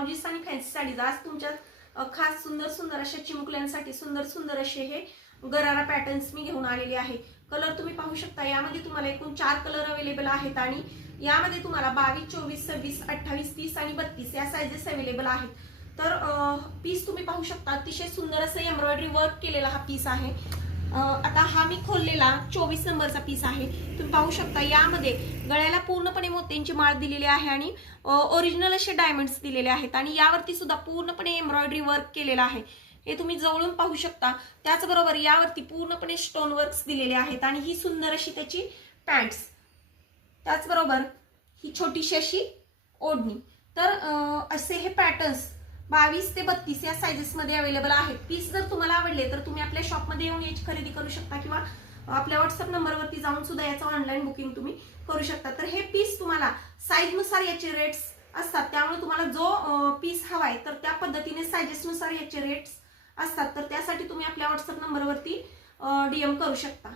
Blouses आणि fancy sarees आज तुमच्या खास सुंदर सुंदर अशा चिमुकल्यांसाठी सुंदर सुंदर असे हे गरारा पॅटर्न्स मी घेऊन आलेले आहे। कलर तुम्ही पाहू शकता, यामध्ये तुम्हाला एकूण 4 कलर अवेलेबल आहेत आणि यामध्ये तुम्हाला 22, 24, 26, 28, 30 आणि 32 या साइजेस अवेलेबल आहेत। तर पीस तुम्ही पाहू शकता, अतिशय सुंदर असं एम्ब्रॉयडरी वर्क केलेला हा पीस आहे। आता हा मी खोललेला 24 नंबरचा पीस आहे। तुम्ही पाहू शकता यामध्ये गळ्याला पूर्णपणे मोत्यांची माळ दिलेली आहे आणि ओरिजिनल असे डायमंड्स दिलेले आहेत आणि यावरती सुद्धा पूर्णपणे एम्ब्रॉयडरी वर्क केलेला आहे। हे तुम्ही जवळून पाहू शकता। त्याचबरोबर यावरती पूर्णपणे स्टोन वर्क्स दिलेले आहेत आणि ही सुंदर अशी त्याची पॅन्ट्स, त्याचबरोबर ही छोटीशी अशी ओढणी। तर असे हे पॅटर्न्स 22 ते 32 या साइजेस मध्ये अवेलेबल आहेत। पीस जर तुम्हाला आवडले तर तुम्ही आपल्या शॉपमध्ये येऊन याची खरेदी करू शकता किंवा आपल्या व्हॉट्सअप नंबरवरती जाऊन सुद्धा याचं ऑनलाईन बुकिंग तुम्ही करू शकता। तर हे पीस तुम्हाला साईज नुसार याचे रेट्स असतात, त्यामुळे तुम्हाला जो पीस हवाय तर त्या पद्धतीने साइजेस नुसार याचे रेट्स असतात। तर त्यासाठी तुम्ही आपल्या व्हॉट्सअप नंबरवरती DM करू शकता।